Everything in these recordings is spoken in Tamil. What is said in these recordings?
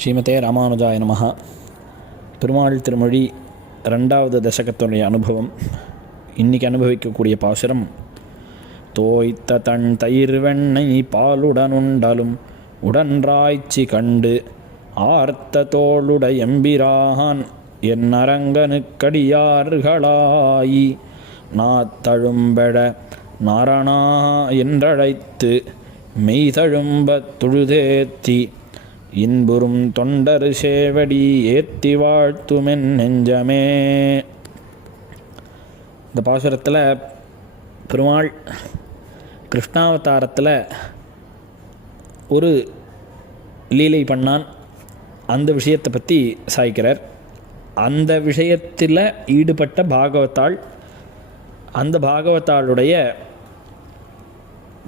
ஸ்ரீமதே ராமானுஜாய நமஹ. பெருமாள் திருமொழி 2வது தசகத்துடைய அனுபவம். இன்றைக்கி அனுபவிக்கக்கூடிய பாசுரம், தோய்த்த தன் தயிர் வெண்ணெய் பாலுடனுண்டலும் உடன்றாய்ச்சி கண்டு ஆர்த்த தோளுட எம்பிரான் என் அரங்கனுக்கடியார்களாயி நாத்தழும்பெட நாரணா என்றழைத்து மெய்தழும்பத் தொழுதேத்தி இன்புறும் தொண்டரு சேவடி ஏத்தி வாழ்த்துமென் நெஞ்சமே. இந்த பாசுரத்தில் பெருமாள் கிருஷ்ணாவதாரத்தில் ஒரு லீலை பண்ணான். அந்த விஷயத்தை பற்றி சாய்க்கிறார். அந்த விஷயத்தில் ஈடுபட்ட பாகவத்தாள், அந்த பாகவத்தாளுடைய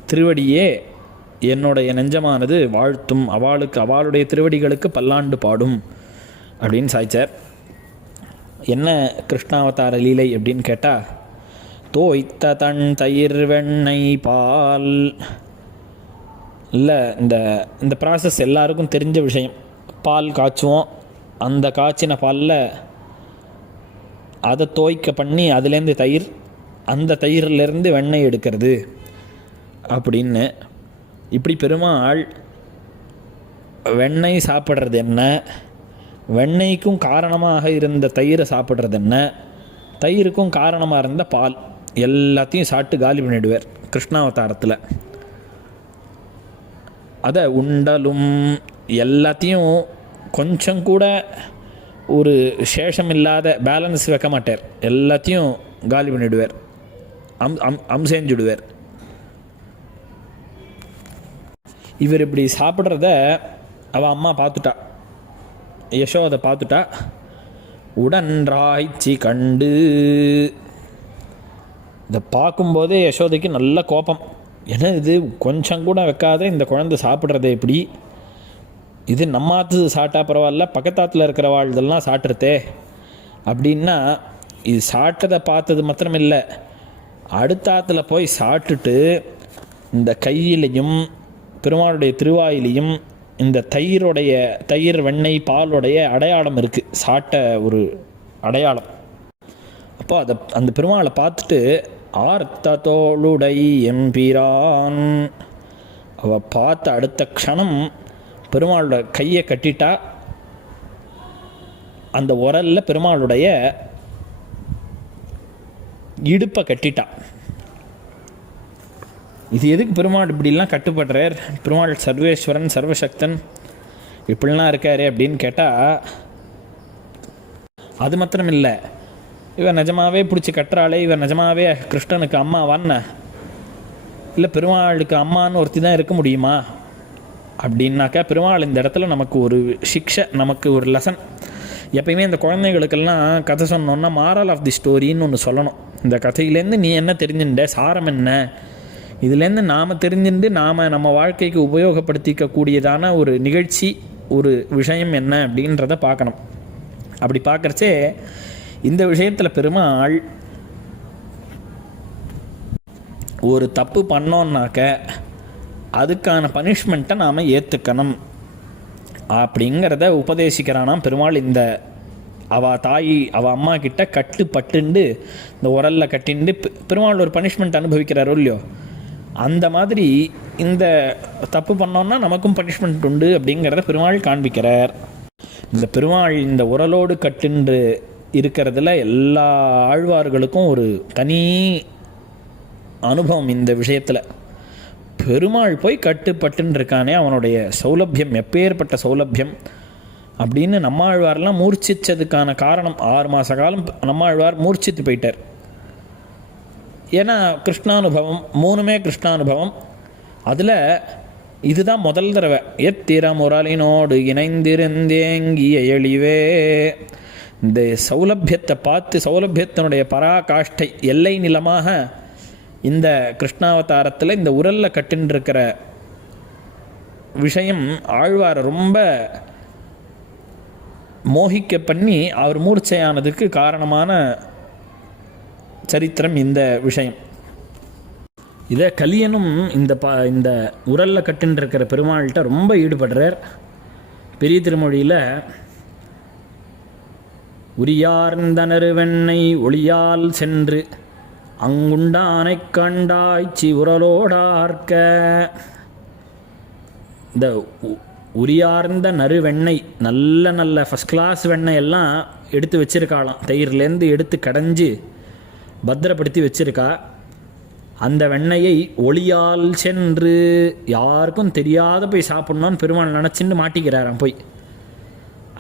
திருவடியே என்னுடைய நெஞ்சமானது வாழ்த்தும், அவளுடைய திருவடிகளுக்கு பல்லாண்டு பாடும் அப்படின்னு சாய்ச்சார். என்ன கிருஷ்ணாவதார லீலை அப்படின்னு கேட்டால், தோய்த்த தன் தயிர் வெண்ணெய் பால். இல்லை, இந்த ப்ராசஸ் எல்லாருக்கும் தெரிஞ்ச விஷயம். பால் காய்ச்சுவோம், அந்த காய்ச்சின பாலில் அதை தோய்க்க பண்ணி அதுலேருந்து தயிர், அந்த தயிரிலேருந்து வெண்ணெய் எடுக்கிறது அப்படின்னு. இப்படி பெருமாள் வெண்ணெய் சாப்பிட்றது என்ன, வெண்ணெய்க்கும் காரணமாக இருந்த தயிரை சாப்பிட்றது என்ன, தயிருக்கும் காரணமாக இருந்த பால் எல்லாத்தையும் சாப்பிட்டு காலி பண்ணிடுவார் கிருஷ்ணாவதாரத்தில். அதை உண்டலும் எல்லாத்தையும் கொஞ்சம் கூட ஒரு சேஷம் இல்லாத பேலன்ஸ் வைக்க மாட்டார். எல்லாத்தையும் காலி பண்ணிவிடுவார், அம்சேஞ்சுடுவார். இவர் இப்படி சாப்பிட்றத அவள் அம்மா பார்த்துட்டா, யசோதை பார்த்துட்டா. உடன்றாய்ச்சி கண்டு, இதை பார்க்கும்போதே யசோதைக்கு நல்ல கோபம். ஏன்னா இது கொஞ்சம் கூட வைக்காத இந்த குழந்தை சாப்பிட்றதே எப்படி, இது நம்மாத்து சாப்பிட்டா பரவாயில்ல, பக்கத்தாத்தில் இருக்கிற வாழ்தெல்லாம் சாப்பிட்றதே அப்படின்னா. இது சாப்பிட்டதை பார்த்தது மாத்திரமில்லை, அடுத்தாத்துல போய் சாப்பிட்டுட்டு இந்த கையிலையும் பெருமாளுடைய திருவாயிலையும் இந்த தயிர் வெண்ணெய் பாலுடைய அடையாளம் இருக்குது, சாட்ட ஒரு அடையாளம். அப்போ அந்த பெருமாளை பார்த்துட்டு ஆர்த்த தோளுடை எம்பிரான், அவள் பார்த்த அடுத்த க்ஷணம் பெருமாளோட கையை கட்டிட்டா. அந்த உரலில் பெருமாளுடைய இடுப்பை கட்டிட்டா. இது எதுக்கு பெருமாள் இப்படிலாம் கட்டுப்படுறார்? பெருமாள் சர்வேஸ்வரன், சர்வசக்தன், இப்படிலாம் இருக்காரு அப்படின்னு கேட்டால், அது மாத்திரம் இல்லை, இவன் நிஜமாவே பிடிச்சி கட்டுறாளே, இவன் நிஜமாவே கிருஷ்ணனுக்கு அம்மாவான்னு, இல்லை பெருமாளுக்கு அம்மான்னு ஒருத்தி தான் இருக்க முடியுமா அப்படின்னாக்கா, பெருமாள் இந்த இடத்துல நமக்கு ஒரு சிக்ஷை, நமக்கு ஒரு லெசன். எப்பயுமே இந்த குழந்தைகளுக்கெல்லாம் கதை சொன்னோன்னா மாரல் ஆஃப் தி ஸ்டோரின்னு ஒன்று சொல்லணும். இந்த கதையிலேருந்து நீ என்ன தெரிஞ்சுட்ட, சாரம் என்ன, இதுலேருந்து நாம் தெரிஞ்சுட்டு நாம் நம்ம வாழ்க்கைக்கு உபயோகப்படுத்திக்கக்கூடியதான ஒரு நிகழ்ச்சி, ஒரு விஷயம் என்ன அப்படின்றத பார்க்கணும். அப்படி பார்க்குறச்சே இந்த விஷயத்தில் பெருமாள் ஒரு தப்பு பண்ணோன்னாக்க அதுக்கான பனிஷ்மெண்ட்டை நாம் ஏற்றுக்கணும் அப்படிங்கிறத உபதேசிக்கிறானாம் பெருமாள். இந்த அவள் அம்மா கிட்ட கட்டுப்பட்டுண்டு இந்த உரலில் கட்டிண்டு பெருமாள் ஒரு பனிஷ்மெண்ட் அனுபவிக்கிறாரோ இல்லையோ, அந்த மாதிரி இந்த தப்பு பண்ணோன்னா நமக்கும் பனிஷ்மெண்ட் உண்டு அப்படிங்கிறத பெருமாள் காண்பிக்கிறார். இந்த பெருமாள் இந்த உரலோடு கட்டுன்று இருக்கிறதுல எல்லா ஆழ்வார்களுக்கும் ஒரு தனி அனுபவம். இந்த விஷயத்தில் பெருமாள் போய் கட்டுப்பட்டுன்னு இருக்கானே, அவனுடைய சௌலபியம் எப்பேற்பட்ட சௌலபியம் அப்படின்னு நம்மாழ்வார்லாம் மூர்ச்சிச்சதுக்கான காரணம் 6 மாத காலம் நம்மாழ்வார் மூர்ச்சித்து போயிட்டார். ஏன்னா கிருஷ்ணானுபவம், 3மே கிருஷ்ணானுபவம். அதில் இதுதான் முதல் தடவை. எத்திர முரளினோடு இணைந்திருந்தேங்கிய எழிவே, இந்த சௌலபியத்தை பார்த்து, சௌலபியத்தினுடைய பராகாஷ்டை எல்லை நிலமாக இந்த கிருஷ்ணாவதாரத்தில் இந்த உரலில் கட்டுன்றிருக்கிற விஷயம் ஆழ்வார் ரொம்ப மோகிக்க பண்ணி அவர் மூர்ச்சையானதுக்கு காரணமான சரித்திரம் இந்த விஷயம். இதை கலியனும் இந்த உரலில் கட்டுன்னு இருக்கிற பெருமாள்கிட்ட ரொம்ப ஈடுபடுறார். பெரிய திருமொழியில் உரியார்ந்த நறுவெண்ணை ஒளியால் சென்று அங்குண்டானைக் கண்டாய்ச்சி உரலோடார்க்க. இந்த உரியார்ந்த நறுவெண்ணெய், நல்ல நல்ல ஃபஸ்ட் கிளாஸ் வெண்ணெய் எல்லாம் எடுத்து வச்சுருக்காளாம். தயிர்லேருந்து எடுத்து கடைஞ்சி பத்திரப்படுத்தி வச்சுருக்கா. அந்த வெண்ணெயை ஒளியால் சென்று, யாருக்கும் தெரியாத போய் சாப்பிட்ணுன்னு பெருமாள் நினச்சின்னு மாட்டிக்கிறாராம். போய்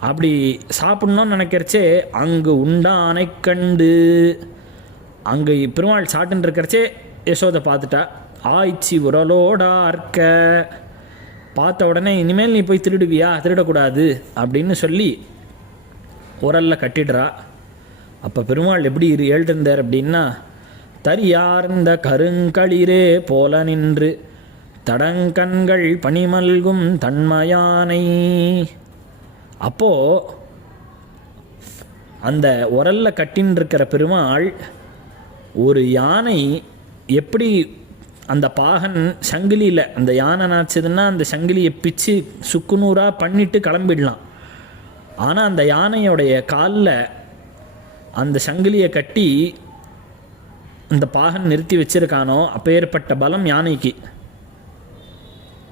அப்படி சாப்பிட்ணுன்னு நினைக்கிறச்சே அங்கு உண்டானை கண்டு, அங்கே பெருமாள் சாட்டுன்னு இருக்கிறச்சே யசோதை பார்த்துட்டா. ஆய்ச்சி உரலோடார்க்க, பார்த்த உடனே இனிமேல் நீ போய் திருடுவியா, திருடக்கூடாது அப்படின்னு சொல்லி உரலில் கட்டிடுறா. அப்போ பெருமாள் எப்படி எழுதிருந்தார் அப்படின்னா, தரியார்ந்த கருங்களிரே போல நின்று தடங்கண்கள் பனிமல்கும் தன்மையானை. அப்போது அந்த உரலில் கட்டின்னு இருக்கிற பெருமாள் ஒரு யானை எப்படி அந்த பாகன் சங்கிலியில், அந்த யானை நாச்சதுன்னா அந்த சங்கிலியை பிச்சு சுக்குநூறாக பண்ணிட்டு கிளம்பிடலாம். ஆனால் அந்த யானையோடைய காலில் அந்த சங்கிலியை கட்டி அந்த பாகன் நிறுத்தி வச்சிருக்கானோ அப்பேற்பட்ட பலம் யானைக்கு.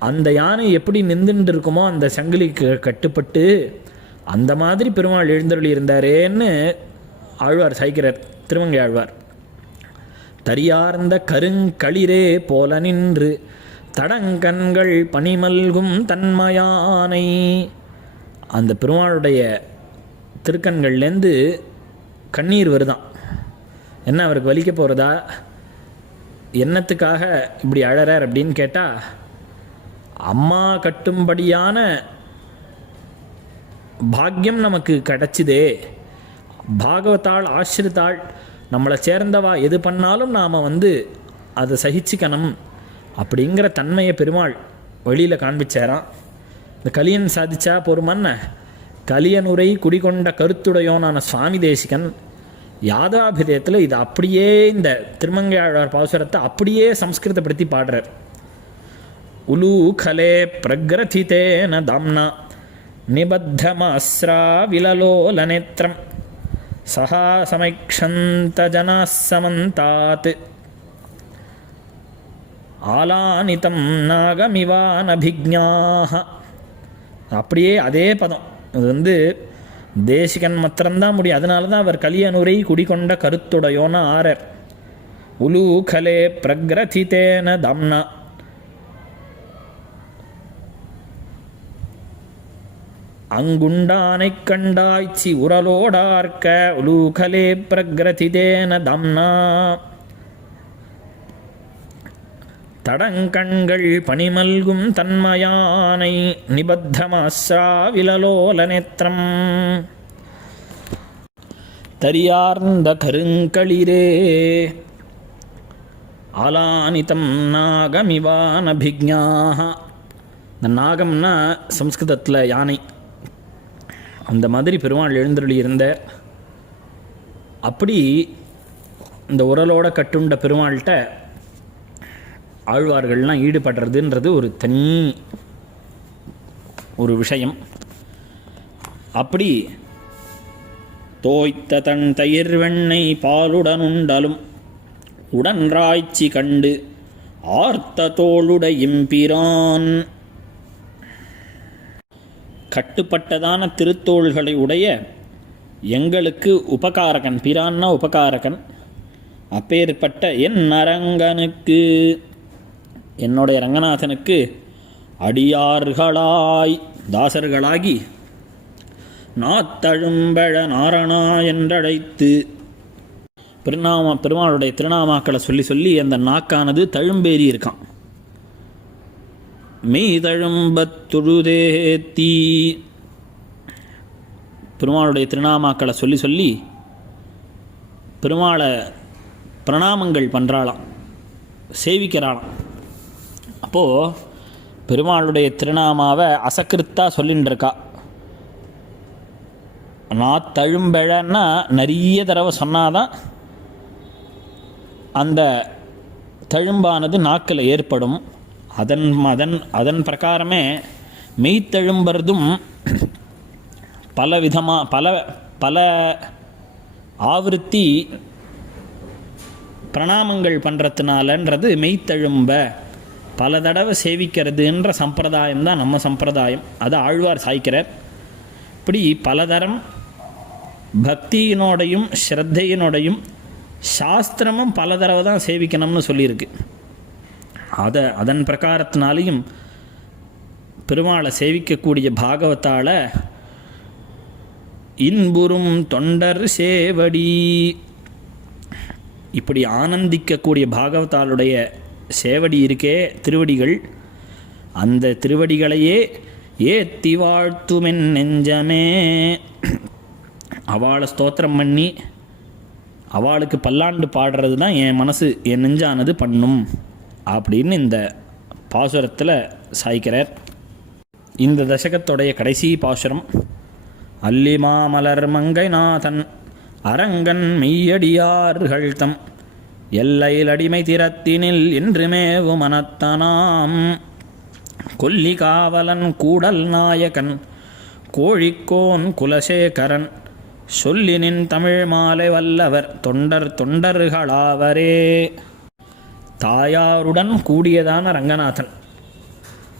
அந்த யானை எப்படி நின்றுட்டு இருக்குமோ அந்த சங்கிலிக்கு கட்டுப்பட்டு, அந்த மாதிரி பெருமாள் எழுந்தருளி இருந்தாரேன்னு ஆழ்வார் சாய்க்கிறார், திருமங்கை ஆழ்வார். தரியார்ந்த கருங்களிரே போல நின்று தடங்கண்கள் பனிமல்கும் தன்மையானை. அந்த பெருமாளுடைய திருக்கண்கள்லேருந்து கண்ணீர் வருதான். என்ன அவருக்கு வலிக்க போகிறதா, என்னத்துக்காக இப்படி அழறார் அப்படின்னு கேட்டால், அம்மா கட்டும்படியான பாக்கியம் நமக்கு கிடச்சிதே, பாகவதாள் ஆசிரித்தாள் நம்மளை சேர்ந்தவா எது பண்ணாலும் நாம் அதை சகிச்சிக்கணும் அப்படிங்கிற தன்மையை பெருமாள் வழியில் காண்பிச்சாராம். இந்த கலியன் சாதிச்சா பொறுமன்ன, கலியனுரை குடிகொண்ட கருத்துடையோனான சுவாமி தேசிகன் யாதவாபிதயத்தில் இது அப்படியே இந்த திருமங்கை ஆழ்வார் பாசுரத்தை அப்படியே சம்ஸ்கிருதப்படுத்தி பாடுறார். உலூகலே பிரக்ரதிதேன தாம்னா நிபத்தமாஸ்ரா விலலோலநேத்ரம் சஹா சமைக்ஷந்த ஜனாசமந்தாத் ஆலானிதம் நாகமிவானபிஜ்ஞாஹ. அப்படியே அதே பதம். இது தேசிகன் மாத்திரம்தான் முடியும். அதனால தான் அவர் கலியனுரை குடிகொண்ட கருத்துடையோன்னு ஆரர். உலூகலே பிரக்ரதிதேன தம்னா, அங்குண்டானைக் கண்டாய்ச்சி உரலோடார்க்க. உலூகலே பிரக்ரதிதேன தம்னா, தடங்கண்கள் பனிமல்கும் தன்மையானை நிபத்தமாஸ்ரா விலலோலநேத்ரம். தரியார்ந்த கருங்களிரே ஆலானிதம் நாகமிவானபிஜ்ஞாஹ. இந்த நாகம்னா சம்ஸ்கிருதத்தில் யானை. அந்த மாதிரி பெருமாள் எழுந்தருளி இருந்த. அப்படி இந்த உரலோட கட்டுண்ட பெருமாள்கிட்ட ஆழ்வார்கள்லாம் ஈடுபடுறதுன்றது ஒரு தனி ஒரு விஷயம். அப்படி தோய்த்த தன் தயிர் வெண்ணெய் பாலுடனுண்டலும் உடன்றாய்ச்சி கண்டு ஆர்த்த தோளுடையிம்பிரான். கட்டுப்பட்டதான திருத்தோள்களை உடைய எங்களுக்கு உபகாரகன், பிரான்னா உபகாரகன், அப்பேற்பட்ட என் அரங்கனுக்கு, என்னுடைய ரங்கநாதனுக்கு அடியார்களாய் தாசர்களாகி நாத்தழும்பழ நாரணா என்றழைத்து பெருமாளுடைய திருநாமாக்களை சொல்லி சொல்லி அந்த நாக்கானது தழும்பேறி இருக்கான். மெய் தழும்பத் தொழுதேத்தி பெருமாளுடைய திருநாமாக்களை சொல்லி சொல்லி பெருமாளை பிரணாமங்கள் பண்ணுறாளாம், சேவிக்கிறாளாம். அப்போது பெருமாளுடைய திருநாமாவை அசக்கிருத்தாக சொல்லின்னு இருக்கா. நான் தழும்பழன்னா நிறைய தடவை சொன்னாதான் அந்த தழும்பானது நாக்கில் ஏற்படும். அதன் பிரகாரமே மெய்த்தழும்புறதும் பல விதமாக பல ஆவருத்தி பிரணாமங்கள் பண்ணுறதுனாலன்றது மெய்த்தழும்ப பல தடவை சேவிக்கிறதுன்ற சம்பிரதாயம் தான் நம்ம சம்பிரதாயம். அதை ஆழ்வார் சாய்க்கிறார். இப்படி பலதரம் பக்தியினோடையும் ஸ்ரத்தையினோடையும் சாஸ்திரமும் பல தடவை தான் சேவிக்கணும்னு சொல்லியிருக்கு. அதன் பிரகாரத்தினாலையும் பெருமாளை சேவிக்கக்கூடிய பாகவத்தால் இன்புறும் தொண்டர் சேவடி, இப்படி ஆனந்திக்கக்கூடிய பாகவத்தாளுடைய சேவடி இருக்கே திருவடிகள், அந்த திருவடிகளையே ஏத்தி வாழ்த்துமென் நெஞ்சமே, அவளை ஸ்தோத்திரம் பண்ணி அவளுக்கு பல்லாண்டு பாடுறது தான் என் மனசு என் நெஞ்சானது பண்ணும் அப்படின்னு இந்த பாசுரத்தில் சாய்க்கிறார். இந்த தசகத்துடைய கடைசி பாசுரம் அல்லிமாமலர் மங்கைநாதன் அரங்கன் மெய்யடியார்கள் தம் எல்லையில் அடிமை திறத்தினில் என்று மேவு மனத்தனாம் கொல்லி காவலன் கூடல் நாயகன் கோழிக்கோன் குலசேகரன் சொல்லினின் தமிழ் மாலை வல்லவர் தொண்டர்களாவரே. தாயாருடன் கூடியதான ரங்கநாதன்.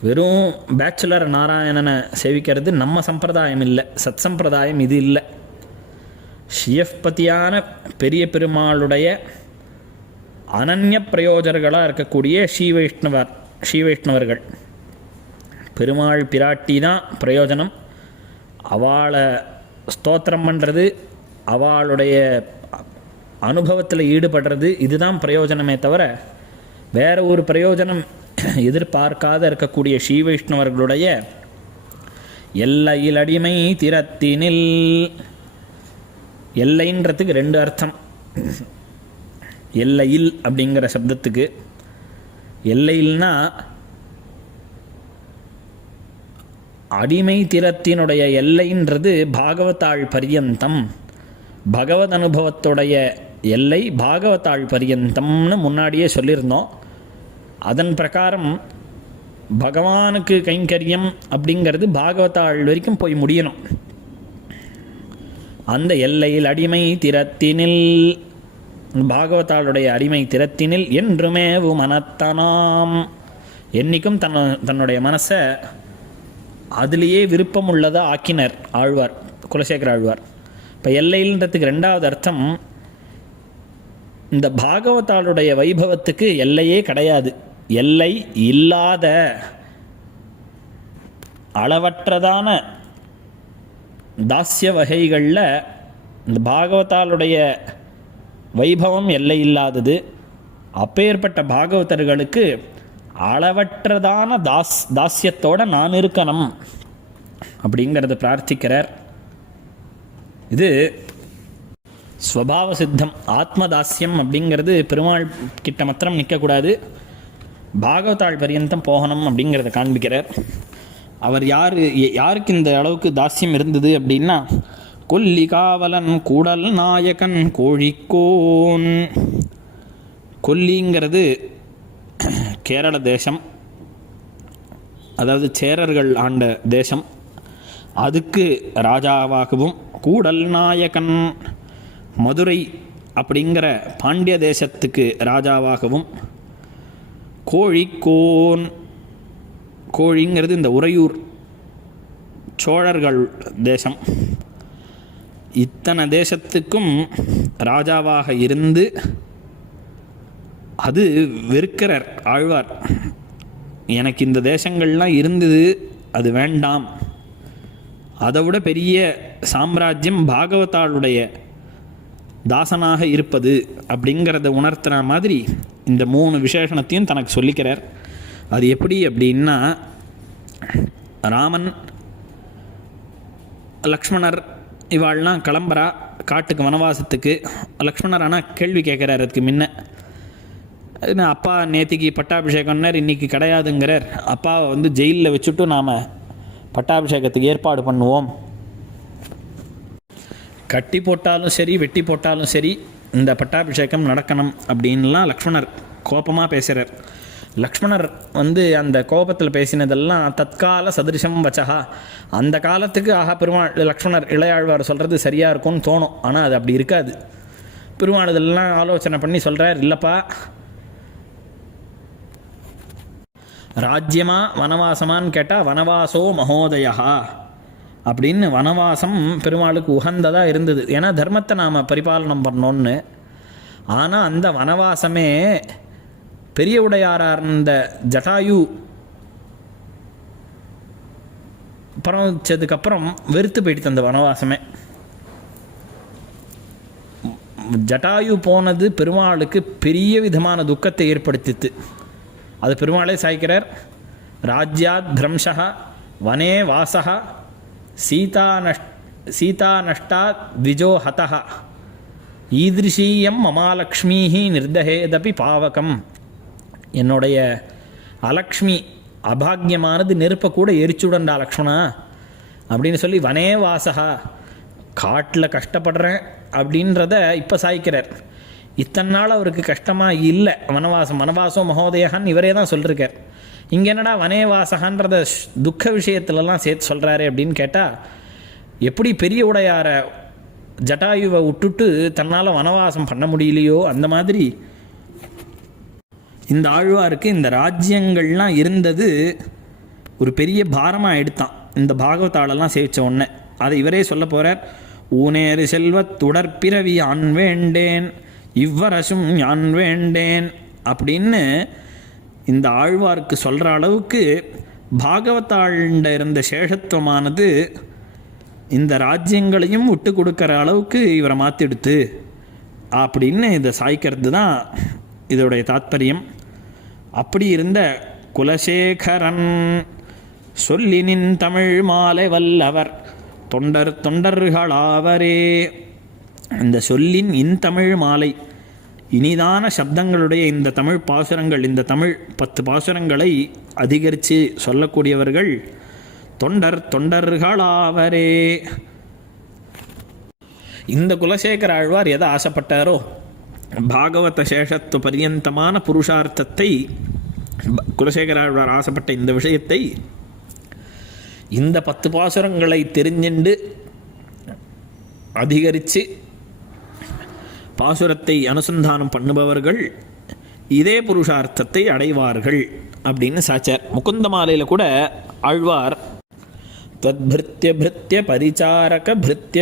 வெறும் பேச்சுலர் நாராயணனை சேவிக்கிறது நம்ம சம்பிரதாயம் இல்லை, சத் சம்பிரதாயம் இது இல்லை. ஷியப்பதியான பெரிய பெருமாளுடைய அனன்ய பிரயோஜர்களாக இருக்கக்கூடிய ஸ்ரீவைஷ்ணவர்கள், பெருமாள் பிராட்டி தான் பிரயோஜனம். அவளை ஸ்தோத்திரம் பண்ணுறது, அவளுடைய அனுபவத்தில் ஈடுபடுறது, இதுதான் பிரயோஜனமே தவிர வேறு ஒரு பிரயோஜனம் எதிர்பார்க்காத இருக்கக்கூடிய ஸ்ரீவைஷ்ணவர்களுடைய எல்லையில் அடிமை திறத்தினில். எல்லைன்றதுக்கு ரெண்டு அர்த்தம். எல்லையில் அப்படிங்கிற சப்தத்துக்கு எல்லையில்னா அடிமை திறத்தினுடைய எல்லைன்றது பாகவதாள் பரியந்தம், பகவத் அனுபவத்துடைய எல்லை பாகவதாள் பரியந்தம்னு முன்னாடியே சொல்லியிருந்தோம். அதன் பிரகாரம் பகவானுக்கு கைங்கரியம் அப்படிங்கிறது பாகவதாள் வரைக்கும் போய் முடியணும். அந்த எல்லையில் அடிமை திறத்தினில், பாகவதாளுடைய அடிமை திறத்தினில் என்றுமே மனத்தனாம், என்றைக்கும் தன்னுடைய மனசை அதுலேயே விருப்பம் உள்ளதாக ஆக்கினர் ஆழ்வார், குலசேகர ஆழ்வார். இப்போ எல்லையில்ன்றதுக்கு ரெண்டாவது அர்த்தம், இந்த பாகவதாளுடைய வைபவத்துக்கு எல்லையே கிடையாது. எல்லை இல்லாத அளவற்றதான தாஸ்ய வகைகளில் இந்த பாகவதாளுடைய வைபவம் எல்லை இல்லாதது. அப்பேற்பட்ட பாகவதர்களுக்கு அளவற்றதான தாஸ்யத்தோடு நான் இருக்கணும் அப்படிங்கிறத பிரார்த்திக்கிறார். இது ஸ்வபாவ சித்தம். ஆத்மதாஸ்யம் அப்படிங்கிறது பெருமாள் கிட்ட மாத்திரம் நிற்கக்கூடாது, பாகவதாள் பரியந்தம் போகணும் அப்படிங்கிறத காண்பிக்கிறார். அவர் யாருக்கு இந்த அளவுக்கு தாஸ்யம் இருந்தது அப்படின்னா, கொல்லி காவலன் கூடல் நாயகன் கோழிக்கோன். கொல்லிங்கிறது கேரள தேசம், அதாவது சேரர்கள் ஆண்ட தேசம். அதுக்கு ராஜாவாகவும், கூடல் நாயகன் மதுரை அப்படிங்கிற பாண்டிய தேசத்துக்கு ராஜாவாகவும், கோழிக்கோன், கோழிங்கிறது இந்த உறையூர் சோழர்கள் தேசம். இத்தனை தேசத்துக்கும் ராஜாவாக இருந்து அது வெறுக்கிறார் ஆழ்வார். எனக்கு இந்த தேசங்கள்லாம் இருந்தது, அது வேண்டாம், அதை விட பெரிய சாம்ராஜ்யம் பாகவதாளுடைய தாசனாக இருப்பது அப்படிங்கிறத உணர்த்துற மாதிரி இந்த 3 விசேஷணத்தையும் தனக்கு சொல்லிக்கிறார். அது எப்படி அப்படின்னா, ராமன் லக்ஷ்மணர் இவாள்லாம் கிளம்புறா காட்டுக்கு வனவாசத்துக்கு. லக்ஷ்மணர் ஆனால் கேள்வி கேட்குறார் அதுக்கு முன்ன, அப்பா நேத்திக்கு பட்டாபிஷேகம்னார், இன்றைக்கி கிடையாதுங்கிறார். அப்பாவை வந்து ஜெயிலில் வச்சுட்டு நாம் பட்டாபிஷேகத்துக்கு ஏற்பாடு பண்ணுவோம், கட்டி போட்டாலும் சரி வெட்டி போட்டாலும் சரி இந்த பட்டாபிஷேகம் நடக்கணும் அப்படின்லாம் லக்ஷ்மணர் கோபமாக பேசுகிறார். லக்ஷ்மணர் வந்து அந்த கோபத்தில் பேசினதெல்லாம் தற்கால சதிருஷம் வச்சா, அந்த காலத்துக்கு பெருமாள் லக்ஷ்மணர் இளையாழ்வார் சொல்கிறது சரியாக இருக்கும்னு தோணும். ஆனால் அது அப்படி இருக்காது. பெருமாள் இதெல்லாம் ஆலோசனை பண்ணி சொல்கிறார், இல்லைப்பா ராஜ்யமா வனவாசமான்னு கேட்டால் வனவாசோ மகோதயா அப்படின்னு வனவாசம் பெருமாளுக்கு உகந்ததாக இருந்தது. ஏன்னா தர்மத்தை நாம் பரிபாலனம் பண்ணோன்னு. ஆனால் அந்த வனவாசமே பெரிய உடையாராக இருந்த ஜட்டாயு பரவச்சதுக்கப்புறம் வெறுத்து போயிடுது அந்த வனவாசமே. ஜட்டாயு போனது பெருமாளுக்கு பெரிய விதமான துக்கத்தை ஏற்படுத்தித்து. அது பெருமாளே சாய்க்கிறார். ராஜ்யாத் பிரம்சா வனே வாசா சீதா நஷ்டா த்விஜோ ஹதா ஈதிருஷீயம் மமாலக்ஷ்மீஹி நிர்தஹேதபி பாவகம். என்னுடைய அலக்ஷ்மி அபாகியமானது நெருப்பை கூட எரிச்சுடண்டா லக்ஷ்மணா அப்படின்னு சொல்லி வனே வாசகா காட்டில் கஷ்டப்படுறேன் அப்படின்றத இப்போ சாய்க்கிறார். இத்தனை நாள் அவருக்கு கஷ்டமாக இல்லை. வனவாசம் மகோதயகான் இவரே தான் சொல்லியிருக்கார். இங்கே என்னடா வனே வாசகான்றத துக்க விஷயத்துலலாம் சேர்த்து சொல்கிறாரு அப்படின்னு கேட்டால், எப்படி பெரிய உடையார ஜட்டாயுவை விட்டுட்டு தன்னால் வனவாசம் பண்ண முடியலையோ அந்த மாதிரி இந்த ஆழ்வாருக்கு இந்த ராஜ்யங்கள்லாம் இருந்தது ஒரு பெரிய பாரமாக எடுத்தான் இந்த பாகவதாலெல்லாம் சேவித்த உடனே. அதை இவரே சொல்ல போகிறார். ஊனேறு செல்வத்துடற்பிறவி யான் வேண்டேன் இவ்வரசும் யான் வேண்டேன் அப்படின்னு இந்த ஆழ்வாருக்கு சொல்கிற அளவுக்கு பாகவதாண்ட இருந்த சேஷத்துவமானது இந்த ராஜ்யங்களையும் விட்டு கொடுக்குற அளவுக்கு இவரை மாற்றிடுத்து அப்படின்னு இதை சாய்க்கிறது தான் இதோடைய தாத்பரியம். அப்படி இருந்த குலசேகரன் சொல்லினின் தமிழ் மாலை வல்லவர் தொண்டர்களாவரே. இந்த சொல்லின் இன்தமிழ் மாலை இனிதான சப்தங்களுடைய இந்த தமிழ் பாசுரங்கள், இந்த தமிழ் 10 பாசுரங்களை அதிகரித்து சொல்லக்கூடியவர்கள் தொண்டர்களாவரே. இந்த குலசேகர ஆழ்வார் எதை ஆசைப்பட்டாரோ பாகவத சேஷத்துவ பரியந்தமான புருஷார்த்தத்தை, குலசேகர ஆழ்வார் ஆசைப்பட்ட இந்த விஷயத்தை இந்த 10 பாசுரங்களை தெரிஞ்சுண்டு அதிகரித்து பாசுரத்தை அனுசந்தானம் பண்ணுபவர்கள் இதே புருஷார்த்தத்தை அடைவார்கள் அப்படின்னு சாச்சார். முகுந்தமாலையில் கூட ஆழ்வார் त्वद्भृत्य भृत्य परिचारक भृत्य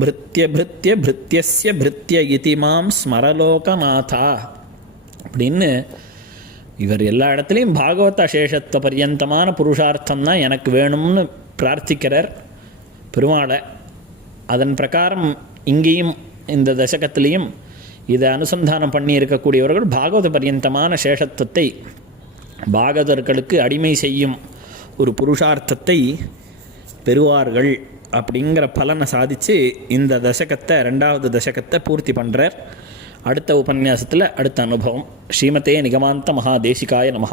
भृत्य भृत्य भृत्यस्य भृत्य इति मां स्मरलोकनाथा அப்படின்னு இவர் எல்லா இடத்துலையும் பாகவத சேஷத்துவ பரியந்தமான புருஷார்த்தம் தான் எனக்கு வேணும்னு பிரார்த்திக்கிறார் பெருமாளை. அதன் பிரகாரம் இங்கேயும் இந்த தசகத்திலையும் இதை அனுசந்தானம் பண்ணி இருக்கக்கூடியவர்கள் பாகவத பரியந்தமான சேஷத்துவத்தை, பாகவதர்களுக்கு அடிமை செய்யும் ஒரு புருஷார்த்தத்தை பெறுவார்கள் அப்படிங்கிற பலனை சாதித்து இந்த தசகத்தை, 2வது தசகத்தை பூர்த்தி பண்ணுறார். அடுத்த உபன்யாசத்தில் அடுத்த அனுபவம். ஸ்ரீமதே நிகமாந்த மகாதேசிகாய நமஹ.